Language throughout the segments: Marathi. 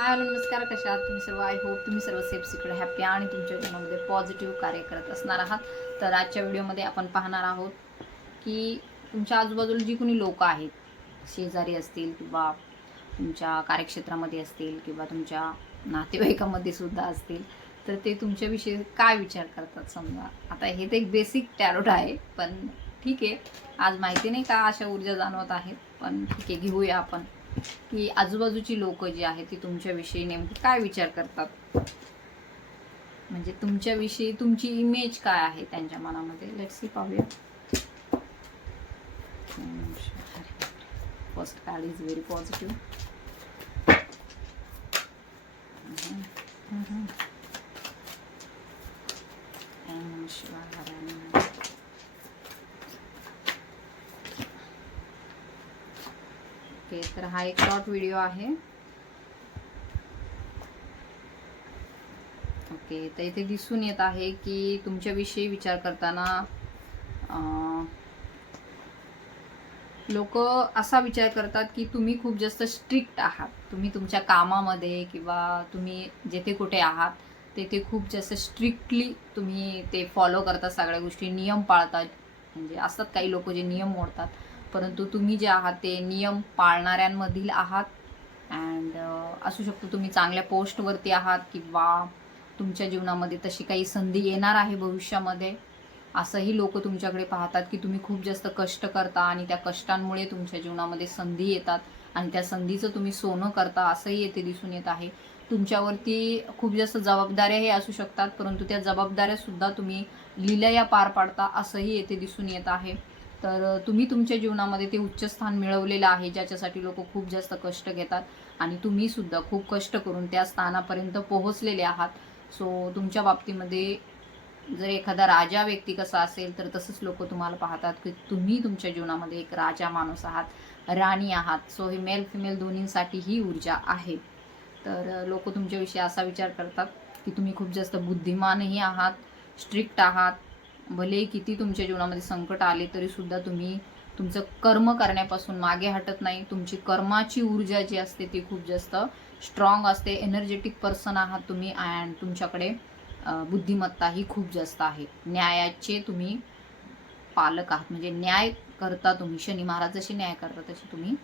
हाय हॅलो नमस्कार, कशा आहात तुम्ही सर्व? आय होप तुम्ही सर्व सेफ सिक्युअर हॅपी आणि तुमच्या जीवनामध्ये पॉझिटिव्ह कार्य करत असणार आहात. तर आजच्या व्हिडिओमध्ये आपण पाहणार आहोत की तुमच्या आजूबाजूला जी कोणी लोक आहेत, शेजारी असतील किंवा तुमच्या कार्यक्षेत्रामध्ये असतील किंवा तुमच्या नातेवाईकामध्ये सुद्धा असतील, तर ते तुमच्याविषयी काय विचार करतात. समजा आता हे तर एक बेसिक टॅरोट आहे, पण ठीक आहे, आज माहिती नाही का अशा ऊर्जा जाणवत आहेत, पण ठीक आहे, घेऊया आपण की आजूबाजूची लोक जी आहेत ती तुमच्याविषयी नेमकी काय विचार करतात, म्हणजे तुमच्याविषयी तुमची इमेज काय आहे त्यांच्या मनामध्ये. लेट्स सी, पाहूया. First card is very positive. Okay, तर हा एक शॉर्ट व्हिडिओ आहे. ओके, तर इथे दिसून येत आहे की तुमच्याविषयी विचार करताना लोक असा विचार करतात की तुम्ही खूप जास्त स्ट्रिक्ट आहात. तुम्ही तुमच्या कामामध्ये किंवा तुम्ही जेथे कुठे आहात तेथे खूप जास्त स्ट्रिक्टली तुम्ही ते फॉलो करता, सगळ्या गोष्टी नियम पाळतात. म्हणजे असतात काही लोक जे नियम मोडतात, परंतु तुम्ही जे आहात ते नियम पाळणाऱ्यांमधील आहात. अँड असू शकतो तुम्ही चांगल्या पोस्टवरती आहात किंवा तुमच्या जीवनामध्ये तशी काही संधी येणार आहे भविष्यामध्ये. असंही लोक तुमच्याकडे पाहतात की तुम्ही खूप जास्त कष्ट करता आणि त्या कष्टांमुळे तुमच्या जीवनामध्ये संधी येतात आणि त्या संधीचं तुम्ही सोनं करता, असंही येथे दिसून येत आहे. तुमच्यावरती खूप जास्त जबाबदाऱ्याही असू शकतात, परंतु त्या जबाबदाऱ्यासुद्धा तुम्ही लिलया पार पाडता, असंही येथे दिसून येत आहे. तर तुम्ही तुमच्या जीवनामध्ये ते उच्च स्थान मिळवलेलं आहे, ज्याच्यासाठी लोक खूप जास्त कष्ट घेतात आणि तुम्ही सुद्धा खूप कष्ट करून त्या स्थानापर्यंत पोहोचलेले आहात. सो तुमच्या बाबतीमध्ये जर एखादा राजा व्यक्ती कसा असेल, तर तसंच लोक तुम्हाला पाहतात की तुम्ही तुमच्या जीवनामध्ये एक राजा माणूस आहात, राणी आहात. सो हे मेल फिमेल दोन्हींसाठी ही ऊर्जा आहे. तर लोक तुमच्याविषयी असा विचार करतात की तुम्ही खूप जास्त बुद्धिमानही आहात, स्ट्रिक्ट आहात. भले किती तुमच्या जीवनामध्ये संकट आले तरी सुद्धा तुम्ही तुमचं कर्म करण्यापासून मागे हटत नाही. तुमची कर्माची ऊर्जा जी असते ती खूप जास्त स्ट्रॉंग असते. एनर्जेटिक पर्सन आहात तुम्ही अँड तुमच्याकडे बुद्धिमत्ता ही खूप जास्त आहे. न्यायाचे तुम्ही पालक आहात, म्हणजे न्याय करता तुम्ही. शनी महाराज जसे न्याय करता तसे तुम्ही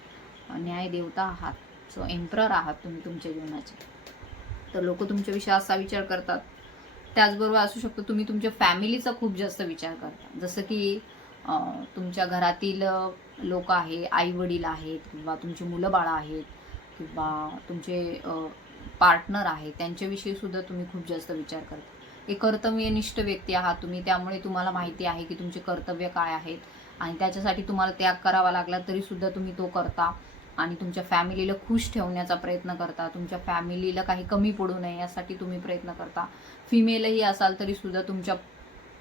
न्याय देवता आहात. सो एम्प्रर आहात तुम्ही तुमच्या जीवनाचे. तर लोक तुमच्याविषयी असा विचार करतात. त्याचबरोबर असू शकतो तुम्ही तुमच्या फॅमिलीचा खूप जास्त विचार करता, जसं की तुमच्या घरातील लोक आहे, आई वडील आहेत किंवा तुमची मुलं बाळं आहेत किंवा तुमचे पार्टनर आहे, त्यांच्याविषयी सुद्धा तुम्ही खूप जास्त विचार करता. एक कर्तव्यनिष्ठ व्यक्ती आहात तुम्ही, त्यामुळे तुम्हाला माहिती आहे की तुमचे कर्तव्य काय आहेत आणि त्याच्यासाठी तुम्हाला त्याग करावा लागला तरी सुद्धा तुम्ही तो करता आणि तुमच्या फॅमिलीला खुश ठेवण्याचा प्रयत्न करता. तुमच्या फॅमिलीला काही कमी पडू नये यासाठी तुम्ही प्रयत्न करता. फिमेलही असाल तरी सुद्धा तुमच्या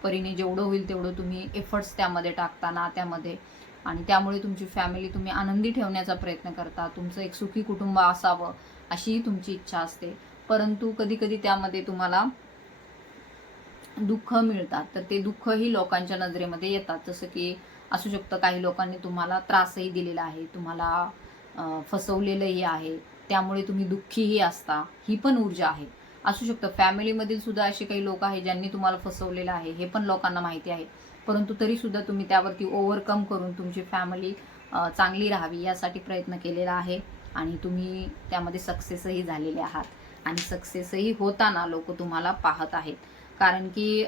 परीने जेवढं होईल तेवढं तुम्ही एफर्ट्स त्यामध्ये टाकता नात्यामध्ये आणि त्यामुळे तुमची फॅमिली तुम्ही आनंदी ठेवण्याचा प्रयत्न करता. तुमचं एक सुखी कुटुंब असावं अशी तुमची इच्छा असते, परंतु कधी कधी त्यामध्ये तुम्हाला दुःख मिळतात. तर ते दुःखही लोकांच्या नजरेमध्ये येतात. जसं की असू शकतं काही लोकांनी तुम्हाला त्रासही दिलेला आहे, तुम्हाला फसवलेलंही आहे, त्यामुळे तुम्ही दुःखीही असता. ही पण ऊर्जा आहे. असू शकतं फॅमिलीमधील सुद्धा असे काही लोक आहेत ज्यांनी तुम्हाला फसवलेलं आहे, हे पण लोकांना माहिती आहे, परंतु तरी सुद्धा तुम्ही त्यावरती ओव्हरकम करून तुमची फॅमिली चांगली राहावी यासाठी प्रयत्न केलेला आहे आणि तुम्ही त्यामध्ये सक्सेसही झालेले आहात आणि सक्सेसही होताना लोक तुम्हाला पाहत आहेत. कारण की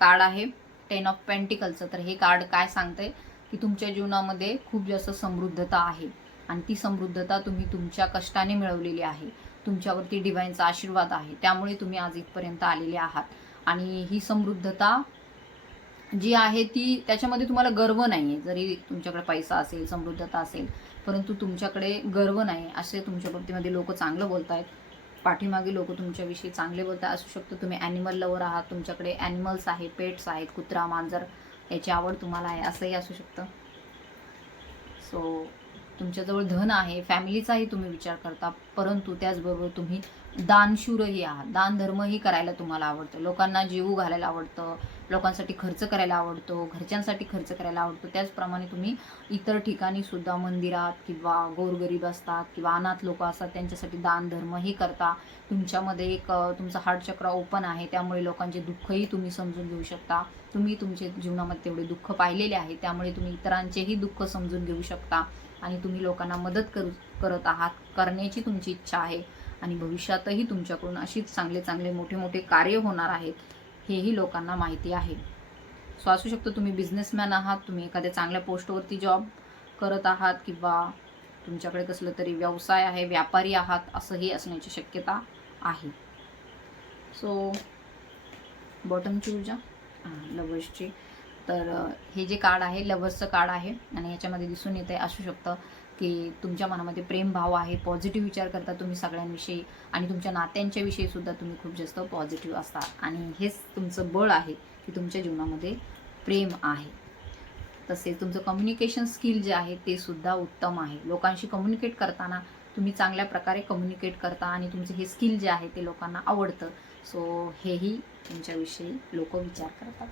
कार्ड आहे 10 ऑफ पेंटिकलचं. तर हे कार्ड काय सांगतंय की तुमच्या जीवनामध्ये खूप जास्त समृद्धता आहे आणि ती समृद्धता तुम्ही तुमच्या कष्टाने मिळवलेली आहे. तुमच्यावरती डिव्हाइनचा आशीर्वाद आहे, त्यामुळे तुम्ही आज इथपर्यंत आलेले आहात. आणि ही समृद्धता जी आहे ती, त्याच्यामध्ये तुम्हाला गर्व नाही आहे. जरी तुमच्याकडे पैसा असेल, समृद्धता असेल, परंतु तुमच्याकडे गर्व नाही, असे तुमच्या बाबतीमध्ये लोक चांगलं बोलत आहेत. पाठीमागे लोक तुमच्याविषयी चांगले बोलतात. असू शकतं तुम्ही ॲनिमल लवर आहात, तुमच्याकडे ॲनिमल्स आहे, पेट्स आहेत, कुत्रा मांजर याची आवड तुम्हाला आहे, असंही असू शकतं. सो तुमच्याजवळ धन आहे, फॅमिलीचाही तुम्ही विचार करता, परंतु त्याचबरोबर तुम्ही दानशूरही आहात. दानधर्मही करायला तुम्हाला आवडतं, लोकांना जेवू घालायला आवडतं, लोकांसाठी खर्च करायला आवडतो, घरच्यांसाठी खर्च करायला आवडतो. त्याचप्रमाणे तुम्ही इतर ठिकाणी सुद्धा मंदिरात किंवा गोरगरीब असतात किंवा अनाथ लोक असतात त्यांच्यासाठी दानधर्मही करता. तुमच्यामध्ये एक तुमचं हार्ट चक्र ओपन आहे, त्यामुळे लोकांचे दुःखही तुम्ही समजून घेऊ शकता. तुम्ही तुमच्या जीवनामध्ये तेवढे दुःख पाहिलेले आहे, त्यामुळे तुम्ही इतरांचेही दुःख समजून घेऊ शकता आणि तुम्ही लोकांना मदत करत आहात, करण्याची तुमची इच्छा आहे आणि भविष्यातही तुमच्याकडून अशीच चांगले चांगले मोठे मोठे कार्य होणार आहेत, हेही लोकांना माहिती आहे. सो असू शकतो तुम्ही बिझनेसमॅन आहात, तुम्ही एखाद्या चांगल्या पोस्टवरती जॉब करत आहात किंवा तुमच्याकडे कसलं तरी व्यवसाय आहे, व्यापारी आहात, असंही असण्याची शक्यता आहे. सो बॉटमची ऊर्जा लवर्सची, तर हे जे कार्ड आहे लवर्सचं कार्ड आहे आणि याच्यामध्ये दिसून येते असू शकतं की तुमच्या मनामध्ये प्रेमभाव आहे, पॉझिटिव्ह विचार करता तुम्ही सगळ्यांविषयी आणि तुमच्या नात्यांच्या विषयी सुद्धा तुम्ही खूप जास्त पॉझिटिव्ह असता आणि हेच तुमचं बळ आहे की तुमच्या जीवनामध्ये प्रेम आहे. तसेच तुमचं कम्युनिकेशन स्किल जे आहे ते सुद्धा उत्तम आहे. लोकांशी कम्युनिकेट करताना तुम्ही चांगल्या प्रकारे कम्युनिकेट करता आणि तुमचं हे स्किल जे आहे ते लोकांना आवडतं. सो हेही तुमच्याविषयी लोक विचार करतात.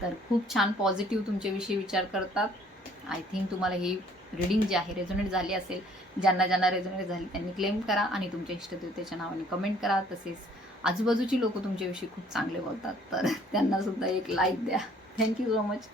तर खूप छान पॉझिटिव्ह तुमच्याविषयी विचार करतात. आय थिंक तुम्हाला ही रीडिंग जी आहे रेझोनेट झाली असेल. ज्यांना ज्यांना रेझोनेट झाली त्यांनी क्लेम करा आणि तुमच्या इष्टदेवतेच्या नावाने कमेंट करा. तसेच आजूबाजूची लोक तुमच्याविषयी खूप चांगले बोलतात तर त्यांना सुद्धा एक लाईक द्या. Thank you so much.